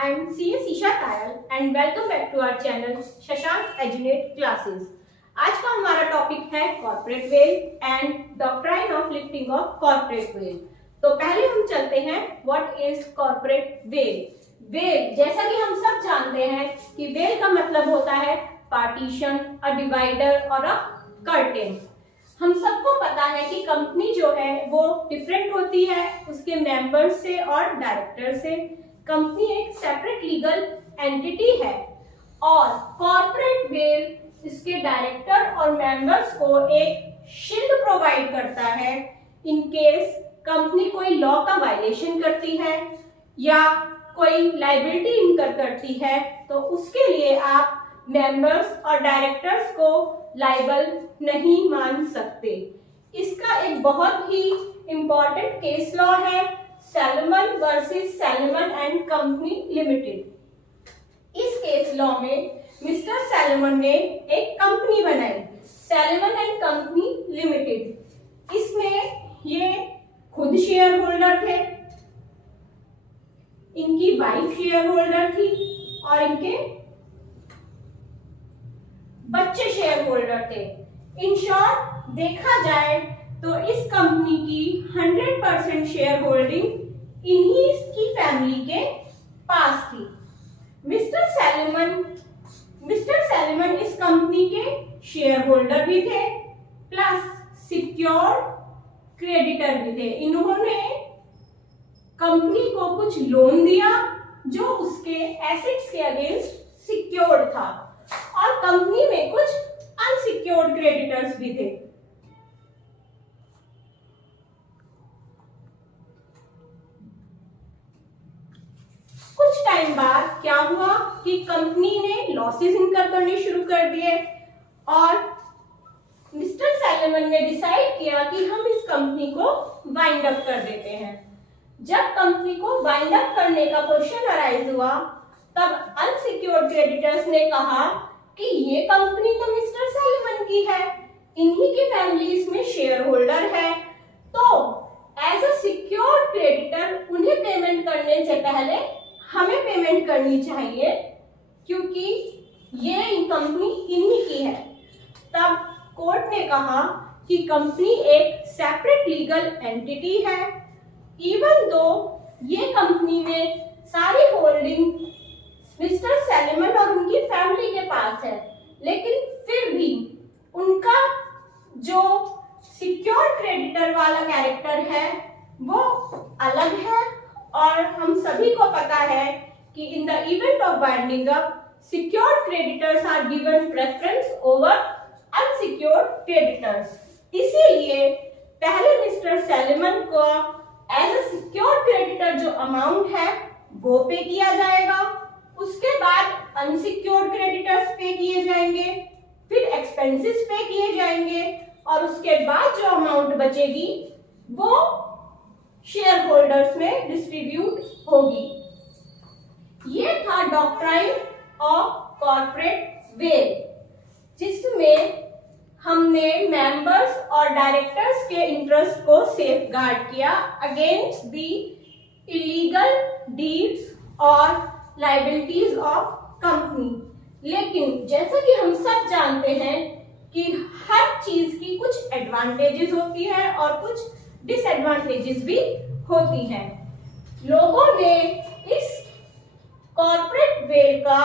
I am CS Isha Tayal and welcome back to our channel Shashank एजुनेट classes. आज का हमारा टॉपिक है corporate wealth and doctrine of lifting of corporate wealth. तो पहले हम चलते हैं what is corporate wealth. Wealth जैसा कि हम सब जानते हैं कि वेल्थ का मतलब होता है पार्टीशन, अ डिवाइडर और अ कर्टेन। हम सबको पता है कि कंपनी जो है वो डिफरेंट होती है उसके मेंबर्स से और डायरेक्टर से। कंपनी एक सेपरेट लीगल एंटिटी है और कॉर्पोरेट वेल्थ इसके डायरेक्टर और मेंबर्स को एक शील्ड प्रोवाइड करता है इन केस कंपनी कोई लॉ का वायलेशन करती है या कोई लायबिलिटी इनकर करती है, तो उसके लिए आप मेंबर्स और डायरेक्टर्स को लायबल नहीं मान सकते। इसका एक बहुत ही इंपॉर्टेंट केस लॉ है salmon versus salmon and company limited. इस केस लॉ में मिस्टर सैलमन ने एक कंपनी बनाई सैलमन एंड कंपनी लिमिटेड। इसमें ये खुद शेयर होल्डर थे, इनकी वाइफ शेयर होल्डर थी और इनके बच्चे शेयर होल्डर थे। इन शॉर्ट देखा जाए तो इस कंपनी की 100% शेयर होल्डिंग इन्हीं की फैमिली के पास थी। मिस्टर सैलमन इस कंपनी के शेयर होल्डर भी थे प्लस सिक्योर्ड क्रेडिटर भी थे। इन्होंने कंपनी को कुछ लोन दिया जो उसके एसेट्स के अगेंस्ट सिक्योर्ड था और कंपनी में कुछ अनसिक्योर्ड क्रेडिटर्स भी थे। कुछ टाइम बाद क्या हुआ कि कंपनी ने लॉसेस इनकर करने शुरू कर दिए और मिस्टर सैलमन ने डिसाइड किया कि हम इस कंपनी को वाइंड अप कर देते हैं। जब कंपनी को वाइंड अप करने का क्वेश्चन अराइज हुआ तब अनसिक्योर्ड क्रेडिटर्स ने कहा कि ये कंपनी तो मिस्टर सैलमन की है, इन्हीं की फैमिली इसमें शेयर होल्डर है, तो एज अ सिक्योर्ड क्रेडिटर उन्हें पेमेंट करने से पहले हमें पेमेंट करनी चाहिए क्योंकि ये कंपनी इन्हीं की है। तब कोर्ट ने कहा कि कंपनी एक सेपरेट लीगल एंटिटी है, इवन दो ये कंपनी में सारी होल्डिंग मिस्टर सैलमन और उनकी फैमिली के पास है, लेकिन फिर भी उनका जो सिक्योर्ड क्रेडिटर वाला कैरेक्टर है वो अलग है। और हम सभी को पता है कि in the event of winding up secured creditors are given preference over unsecured creditors. इसीलिए पहले मिस्टर सैलमन को एज अ सिक्योर्ड क्रेडिटर जो अमाउंट है वो पे किया जाएगा, उसके बाद अनसिक्योर्ड क्रेडिटर्स पे किए जाएंगे, फिर एक्सपेंसेस पे किए जाएंगे और उसके बाद जो अमाउंट बचेगी वो शेयर होल्डर्स में डिस्ट्रीब्यूट होगी। ये था डॉक्ट्राइन ऑफ कॉर्पोरेट वेल्थ जिसमें हमने मेंबर्स और डायरेक्टर्स के इंटरेस्ट को सेफगार्ड किया अगेंस्ट द इलीगल डीड्स और लायबिलिटीज ऑफ कंपनी। लेकिन जैसा कि हम सब जानते हैं कि हर चीज की कुछ एडवांटेजेस होती है और कुछ डिसएडवांटेजेस भी होती हैं। लोगों ने इस कॉर्पोरेट वेल्थ का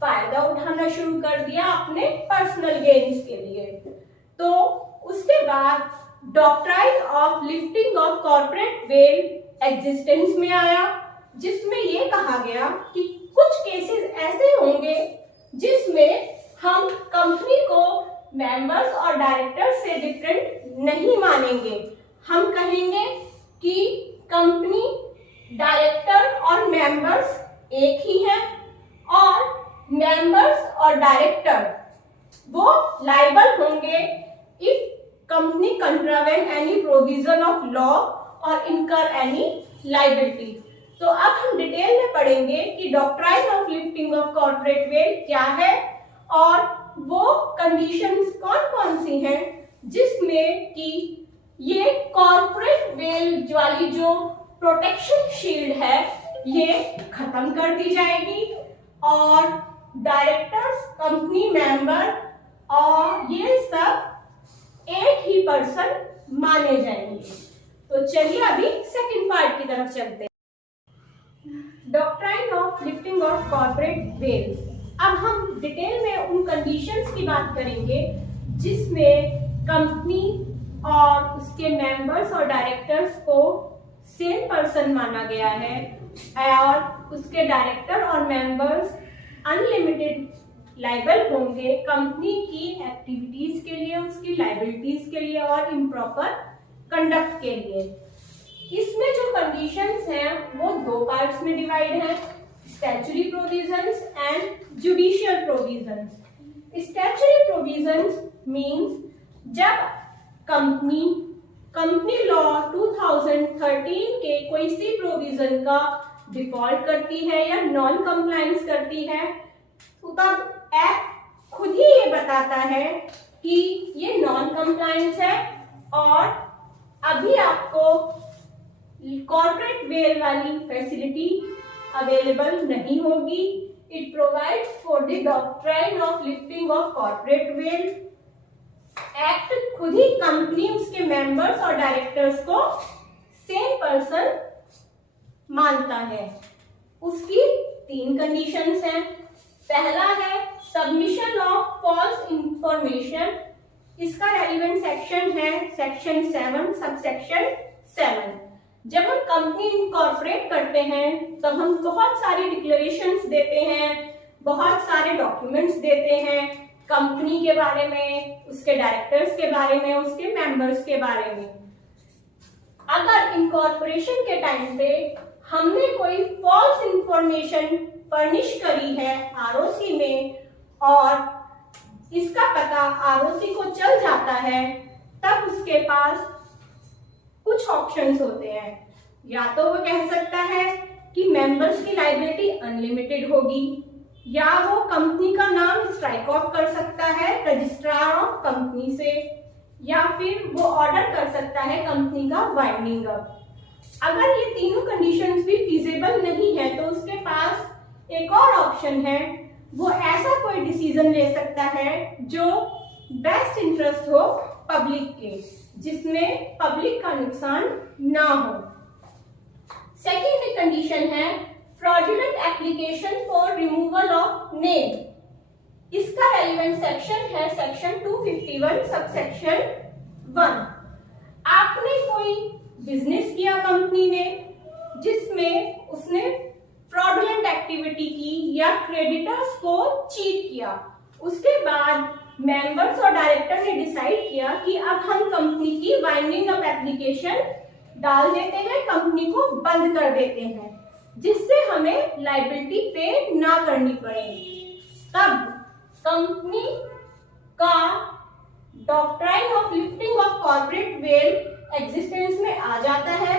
फायदा उठाना शुरू कर दिया अपने पर्सनल गेन्स के लिए। तो उसके बाद doctrine of lifting of corporate wealth existence में आया जिसमें यह कहा गया कि कुछ केसेस ऐसे होंगे जिसमें हम कंपनी को मेंबर्स और डायरेक्टर्स से डिफरेंट नहीं मानेंगे। हम कहेंगे कि कंपनी, डायरेक्टर और मेंबर्स एक ही हैं और मेंबर्स और डायरेक्टर वो लायबल होंगे if company contravene any provision of law और इनकर एनी लायबिलिटी। तो अब हम डिटेल में पढ़ेंगे कि doctrine of lifting of corporate wealth क्या है और वो कंडीशंस कौन-कौन सी हैं जिसमें कि ये कॉर्पोरेट वेल्थ वाली जो प्रोटेक्शन शील्ड है ये खत्म कर दी जाएगी और डायरेक्टर्स, कंपनी मेंबर और ये सब एक ही पर्सन माने जाएंगे। तो चलिए अभी सेकंड पार्ट की तरफ चलते हैं। Doctrine of lifting of corporate wealth. अब हम डिटेल में उन कंडीशंस की बात करेंगे जिसमें कंपनी और उसके मेंबर्स और डायरेक्टर्स को सेम पर्सन माना गया है और उसके डायरेक्टर और मेंबर्स अनलिमिटेड लायबल होंगे कंपनी की एक्टिविटीज के लिए, उसकी लायबिलिटीज के लिए और इम्प्रॉपर कंडक्ट के लिए। इसमें जो कंडीशंस हैं वो दो पार्ट्स में डिवाइड हैं, statutory provisions and judicial provisions. Statutory provisions means जब कंपनी लॉ 2013 के कोई सी प्रोविजन का डिफॉल्ट करती है या नॉन कंप्लायंस करती है तो तब एक्ट खुद ही ये बताता है कि ये नॉन कंप्लायंस है और अभी आपको कॉर्पोरेट वेल वाली फैसिलिटी अवेलेबल नहीं होगी। It provides for the doctrine of lifting of corporate well. Act खुद ही कंपनी, उसके मेंबर्स और डायरेक्टर्स को सेम पर्सन मानता है। उसकी 3 कंडीशंस हैं। पहला है सबमिशन ऑफ फॉल्स इंफॉर्मेशन। इसका रेलिवेंट सेक्शन है सेक्शन 7 सबसेक्शन 7। जब हम कंपनी इनकॉर्पोरेट करते हैं तब हम बहुत सारी डिक्लेरेशंस देते हैं, बहुत सारे डॉक्यूमेंट्स देते हैं कंपनी के बारे में, उसके डायरेक्टर्स के बारे में, उसके मेंबर्स के बारे में। अगर इनकॉर्पोरेशन के टाइम पे हमने कोई फॉल्स इंफॉर्मेशन फर्निश करी है आरओसी में और इसका पता आरओसी को चल जाता है, तब उसके पास कुछ ऑप्शंस होते हैं। या तो वो कह सकता है कि मेंबर्स की लायबिलिटी अनलिमिटेड होगी, या वो कंपनी का नाम स्ट्राइक आउट कर सकता है रजिस्ट्रार ऑफ कंपनी से, या फिर वो ऑर्डर कर सकता है कंपनी का वाइंडिंग अप। अगर ये तीनों कंडीशंस भी फिजिबल नहीं है तो उसके पास एक और ऑप्शन है, वो ऐसा कोई डिसीजन ले सकता है जो बेस्ट इंटरेस्ट हो पब्लिक के, जिसमें पब्लिक का नुकसान ना हो। सेकेंड कंडीशन है fraudulent application for removal of name. इसका रेलिवेंट सेक्शन है सेक्शन 251 सबसेक्शन 1। आपने कोई बिजनेस किया कंपनी ने जिसमें उसने फ्रॉडुलेंट एक्टिविटी की या क्रेडिटर्स को चीट किया, उसके बाद मेंबर्स और डायरेक्टर ने डिसाइड किया कि अब हम कंपनी की वाइंडिंग अप एप्लीकेशन डाल देते हैं, कंपनी को बंद कर देते हैं, जिससे हमें लायबिलिटी पे ना करनी पड़ेगी। तब कंपनी का doctrine of lifting of corporate well existence में आ जाता है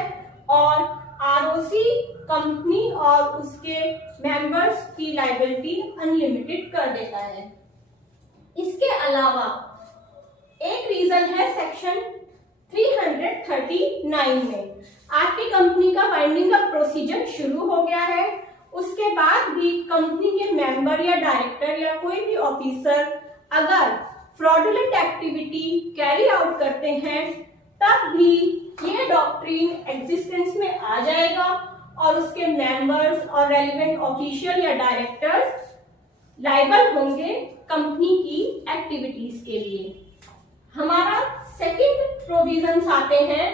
और आरओसी कंपनी और उसके मेंबर्स की लायबिलिटी अनलिमिटेड कर देता है। इसके अलावा एक रीजन है सेक्शन 339 में। आपकी कंपनी का वाइंडिंग अप प्रोसीजर शुरू हो गया है, उसके बाद भी कंपनी के मेंबर या डायरेक्टर या कोई भी ऑफिसर अगर फ्रॉडुलेंट एक्टिविटी कैरी आउट करते हैं, तब भी ये डॉक्ट्रिन एग्जिस्टेंस में आ जाएगा और उसके मेंबर्स और रेलिवेंट ऑफिशियल या डायरेक्टर्स लायबल होंगे कंपनी की एक्टिविटीज के लिए। हमारा सेकंड प्रोविजंस आते हैं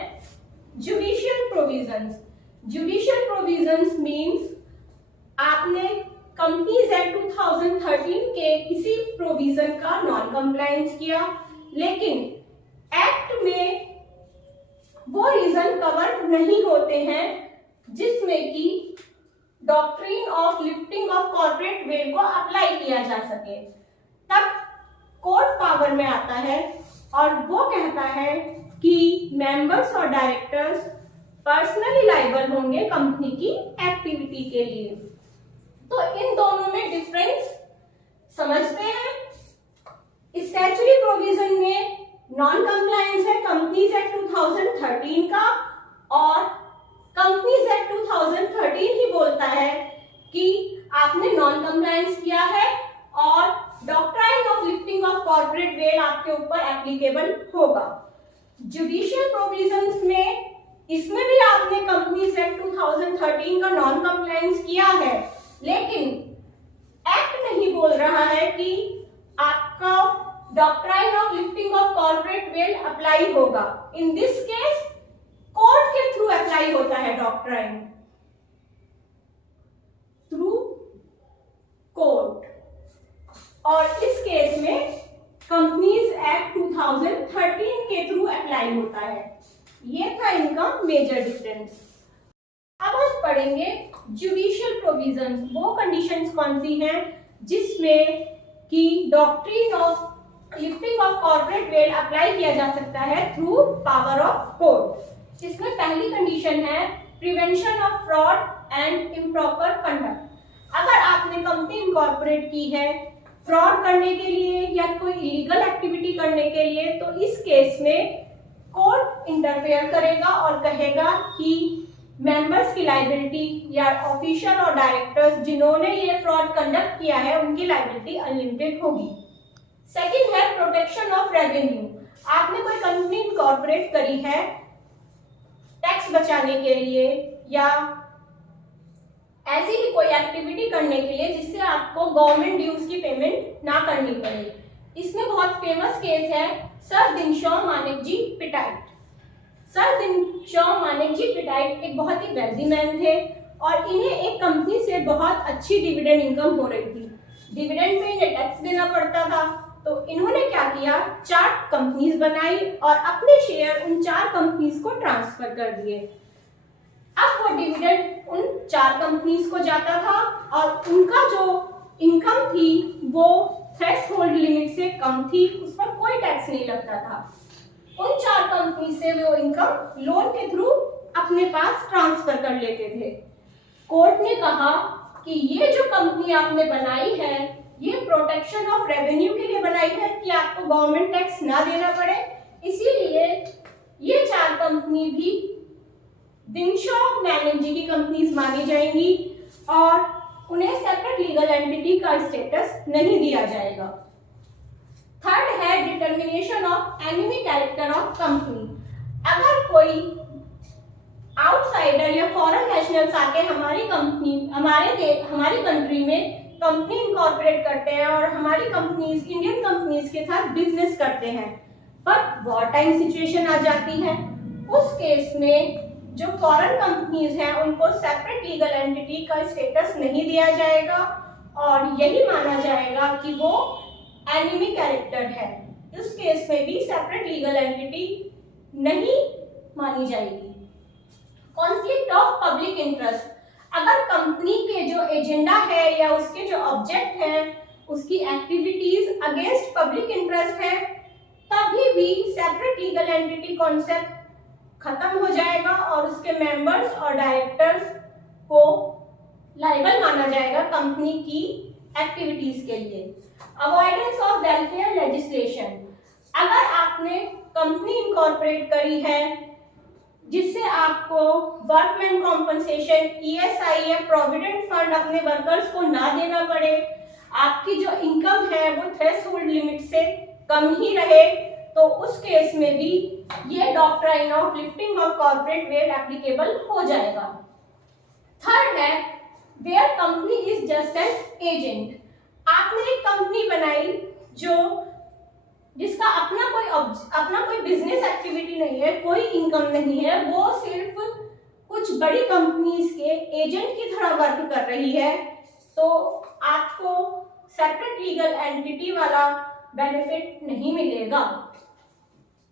judicial provisions. Judicial provisions means आपने कंपनीज एक्ट 2013 के किसी प्रोविजन का नॉन कंप्लायंस किया, लेकिन एक्ट में वो रीजन कवर नहीं होते हैं जिसमें कि doctrine of lifting of corporate well को अप्लाई किया जा सके। तब कोर्ट पावर में आता है और वो कहता है कि मेंबर्स और डायरेक्टर्स पर्सनली लायबल होंगे कंपनी की एक्टिविटी के लिए। तो इन दोनों में डिफरेंस समझते हैं। स्टैट्यूटरी प्रोविजन में नॉन कंप्लायंस है कंपनीज एक्ट 2013 का और कंपनीज एक्ट 2013 2013 ही बोलता है कि आपने नॉन कंप्लायंस किया है और doctrine of lifting of corporate well आपके ऊपर एप्लीकेबल होगा। जुडिशियल प्रोविजंस में इसमें भी आपने कंपनीज एक्ट 2013 का नॉन कंप्लायंस किया है, लेकिन एक्ट नहीं बोल रहा है कि आपका doctrine of lifting of corporate well apply होगा। इन दिस केस कोर्ट के थ्रू अप्लाई होता है डॉक्ट्राइन, थ्रू कोर्ट, और इस केस में कंपनीज एक्ट 2013 के थ्रू अप्लाई होता है। ये था इनका मेजर डिफरेंस। अब हम पढ़ेंगे जुडिशियल प्रोविजंस, वो कंडीशंस कौन सी हैं जिसमें कि doctrine of lifting of corporate well apply किया जा सकता है थ्रू पावर ऑफ कोर्ट। इसमें पहली कंडीशन है prevention of fraud and improper conduct. अगर आपने कंपनी इनकॉर्पोरेट की है फ्रॉड करने के लिए या कोई इलीगल एक्टिविटी करने के लिए, तो इस केस में कोर्ट इंटरफेयर करेगा और कहेगा कि मेंबर्स की लायबिलिटी या ऑफिसर और डायरेक्टर्स जिन्होंने ये फ्रॉड कंडक्ट किया है उनकी लायबिलिटी अनलिमिटेड होगी। सेकंड है प्रोटेक्शन ऑफ रेवेन्यू। आपने कोई कंपनी इनकॉर्पोरेट करी है टैक्स बचाने के लिए या ऐसी ही कोई एक्टिविटी करने के लिए जिससे आपको गवर्नमेंट ड्यूज की पेमेंट ना करनी पड़े। इसमें बहुत फेमस केस है सर दिनशॉ मानेकजी पिटाइट। सर दिनशॉ मानेकजी पिटाइट एक बहुत ही वेल्दी मैन थे और इन्हें एक कंपनी से बहुत अच्छी डिविडेंड इनकम हो रही थी। डिविडेंड पे इन्हें टैक्स देना पड़ता था, तो इन्होंने क्या किया, 4 कंपनीज बनाई और अपने शेयर उन 4 कंपनीज को ट्रांसफर कर दिए। अब वो डिविडेंड उन 4 कंपनीज को जाता था और उनका जो इनकम थी वो थ्रेशोल्ड लिमिट से कम थी, उस पर कोई टैक्स नहीं लगता था। उन 4 कंपनी से वो इनकम लोन के थ्रू अपने पास ट्रांसफर कर लेते थे। कोर्ट ने कहा कि ये जो कंपनी आपने बनाई है ये प्रोटेक्शन ऑफ रेवेन्यू के लिए बनाई है कि आपको गवर्नमेंट टैक्स ना देना पड़े, इसीलिए ये 4 कंपनी भी दिनशॉ मानेकजी की कंपनीज मानी जाएंगी और उन्हें सेपरेट लीगल एंटिटी का स्टेटस नहीं दिया जाएगा। थर्ड है determination of enemy character of company. अगर कोई आउटसाइडर या फॉरेन नेशनल्स आके हमारी कंट्री में कंपनी इनकॉर्पोरेट करते हैं और हमारी कंपनीज इंडियन कंपनीज के साथ बिजनेस करते हैं, पर वॉर टाइम सिचुएशन आ जाती है, उस केस में जो फॉरेन कंपनीज हैं उनको सेपरेट लीगल एंटिटी का स्टेटस नहीं दिया जाएगा और यही माना जाएगा कि वो एनिमी कैरेक्टर है। इस केस में भी सेपरेट लीगल एंटिटी नहीं मानी जाएगी। Conflict of public interest. अगर कंपनी के जो एजेंडा है या उसके जो ऑब्जेक्ट है उसकी एक्टिविटीज अगेंस्ट पब्लिक इंटरेस्ट है, तभी भी सेपरेट लीगल एंटिटी कॉन्सेप्ट खत्म हो जाएगा और उसके मेंबर्स और डायरेक्टर्स को लायबल माना जाएगा कंपनी की एक्टिविटीज के लिए। Avoidance of welfare legislation. अगर आपने कंपनी इनकॉर्पोरेट करी है जिससे आपको वर्कमैन कॉम्पनसेशन, ईएसआई या प्रोविडेंट फंड अपने वर्कर्स को ना देना पड़े, आपकी जो इनकम है वो थ्रेशोल्ड लिमिट से कम ही रहे, तो उस केस में भी ये doctrine of lifting of corporate veil applicable हो जाएगा। थर्ड है where company is just an agent. आपने एक कंपनी बनाई जिसका अपना कोई बिजनेस एक्टिविटी नहीं है, कोई इनकम नहीं है, वो सिर्फ कुछ बड़ी कंपनीज के एजेंट की तरह वर्क कर रही है, तो आपको सेपरेट लीगल एंटिटी वाला बेनिफिट नहीं मिलेगा।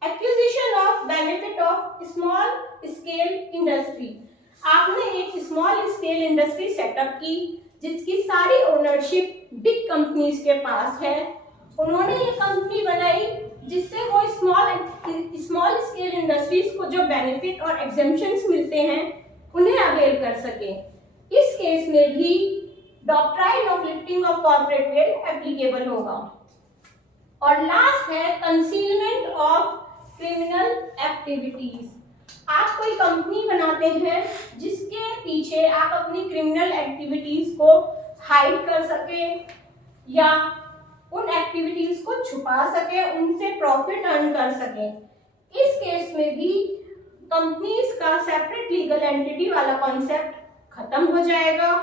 Acquisition of benefit of small scale industry. आपने एक स्मॉल स्केल इंडस्ट्री सेटअप की जिसकी सारी ओनरशिप बिग कंपनीज के पास है। उन्होंने ये कंपनी बनाई जिससे वो स्मॉल स्केल इंडस्ट्रीज को जो बेनिफिट और एग्जेम्पशंस मिलते हैं उन्हें अवेल कर सके। इस केस में भी doctrine of lifting of corporate veil applicable होगा। और लास्ट है कंसीलमेंट ऑफ क्रिमिनल एक्टिविटीज। आप कोई कंपनी बनाते बनाते हैं जिसके पीछे आप अपनी क्रिमिनल एक्टिविटीज को हाइड कर सके या उन एक्टिविटीज को छुपा सके, उनसे प्रॉफिट अर्न कर सके। इस केस में भी कंपनीज का सेपरेट लीगल एंटिटी वाला कॉन्सेप्ट खत्म हो जाएगा।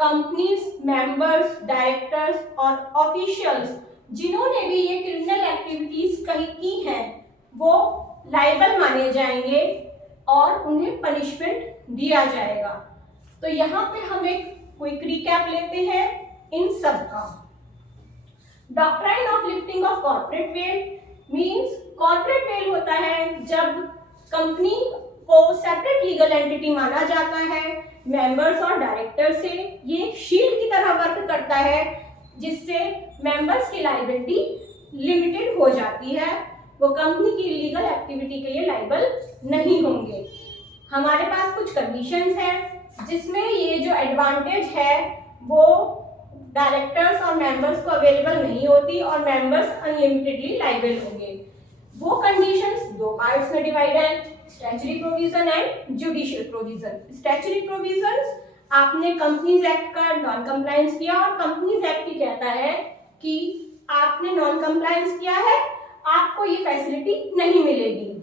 कंपनीज, मेंबर्स, डायरेक्टर्स और ऑफिशियल्स जिन्होंने भी ये क्रिमिनल एक्टिविटीज की हैं वो लायबल माने जाएंगे और उन्हें पनिशमेंट दिया जाएगा। तो यहाँ पे हम एक क्विक रिकैप लेते हैं इन सब का। Doctrine of lifting of corporate well means corporate veil होता है जब कंपनी को सेपरेट लीगल एंटिटी माना जाता है मेंबर्स और डायरेक्टर से। ये एक शील्ड की तरह वर्क करता है जिससे मेंबर्स की लायबिलिटी लिमिटेड हो जाती है, वो कंपनी की इलीगल एक्टिविटी के लिए लायबल नहीं होंगे। हमारे पास कुछ कंडीशंस हैं जिसमें ये जो एडवांटेज है वो डायरेक्टर्स और मेंबर्स को अवेलेबल नहीं होती और मेंबर्स अनलिमिटेडली लायबल होंगे। वो कंडीशंस दो पार्ट्स में डिवाइड है, statutory provision and judicial provision. Statutory provisions आपने कंपनीज एक्ट का नॉन कंप्लायंस किया और कंपनीज एक्ट ही कहता है कि आपने नॉन कंप्लायंस किया है, आपको ये फैसिलिटी नहीं मिलेगी।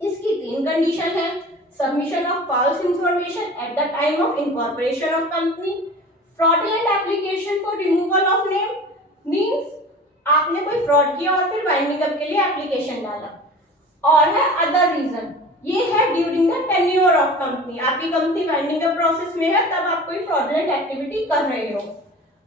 इसकी तीन कंडीशन है, submission of false information at the time of incorporation of company, fraudulent application for removal of name means आपने कोई फ्रॉड किया और फिर वाइंडिंग अप के लिए एप्लीकेशन डाला, और है अदर रीजन, ये है during the tenure of company, आपकी कंपनी वाइंडिंग अप प्रोसेस में है तब आप कोई फ्रॉडुलेंट एक्टिविटी कर रहे हो।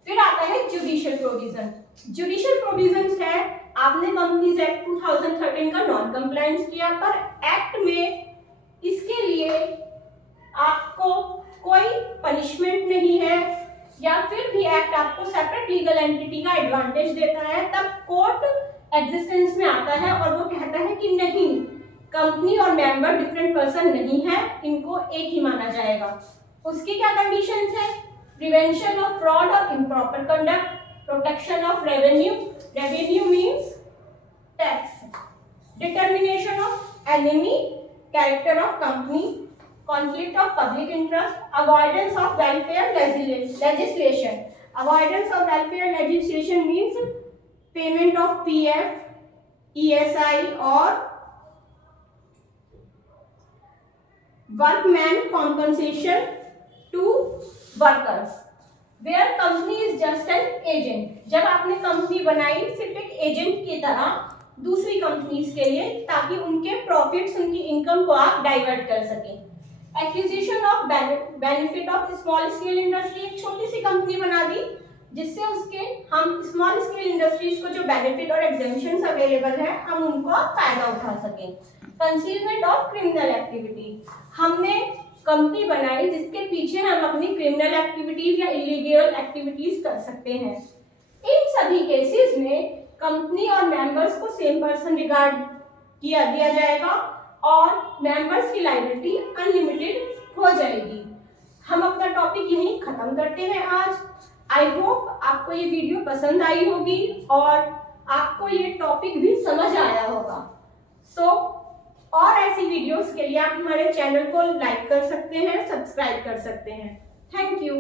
फिर आता है जुडिशियल प्रोविजन। जुडिशियल प्रोविजंस है आपने कंपनीज एक्ट 2013 का नॉन कंप्लायंस किया पर एक्ट में इसके लिए आपको कोई पनिशमेंट नहीं है या फिर भी एक्ट आपको सेपरेट लीगल एंटिटी का एडवांटेज देता है, तब कोर्ट एग्जिस्टेंस में आता है और वो कहता है कि नहीं, कंपनी और मेंबर डिफरेंट पर्सन नहीं है, इनको एक ही माना जाएगा। उसकी क्या कंडीशंस है, प्रिवेंशन ऑफ फ्रॉड और improper conduct, protection of revenue, revenue means tax, determination of enemy character of company, conflict of public interest, avoidance of welfare legislation. Avoidance of welfare legislation means payment of PF, ESI or workman compensation to workers. Where company is just an agent. जब आपने company बनाई सिर्फ एक agent की तरह दूसरी companies के लिए ताकि उनके प्रॉफिट्स, उनकी इनकम को आप डाइवर्ट कर सकें। Acquisition of benefit of small scale industry, एक छोटी सी कंपनी बना दी जिससे उसके हम स्मॉल स्केल इंडस्ट्रीज को जो बेनिफिट और एग्जेम्पशंस अवेलेबल है हम उनको फायदा उठा सकें। कंसीलमेंट ऑफ क्रिमिनल एक्टिविटी, हमने कंपनी बनाई जिसके पीछे हम अपनी क्रिमिनल एक्टिविटीज या इलीगल एक्टिविटीज कर सकते हैं। इन सभी केसेस में कंपनी और मेंबर्स को सेम पर्सन रिगार्ड दिया जाएगा और मेंबर्स की लायबिलिटी अनलिमिटेड हो जाएगी। हम अपना टॉपिक यहीं खत्म करते हैं आज। आई होप आपको ये वीडियो पसंद आई होगी और आपको ये टॉपिक भी समझ आया होगा। और ऐसी वीडियोस के लिए आप हमारे चैनल को लाइक कर सकते हैं, सब्सक्राइब कर सकते हैं। Thank you.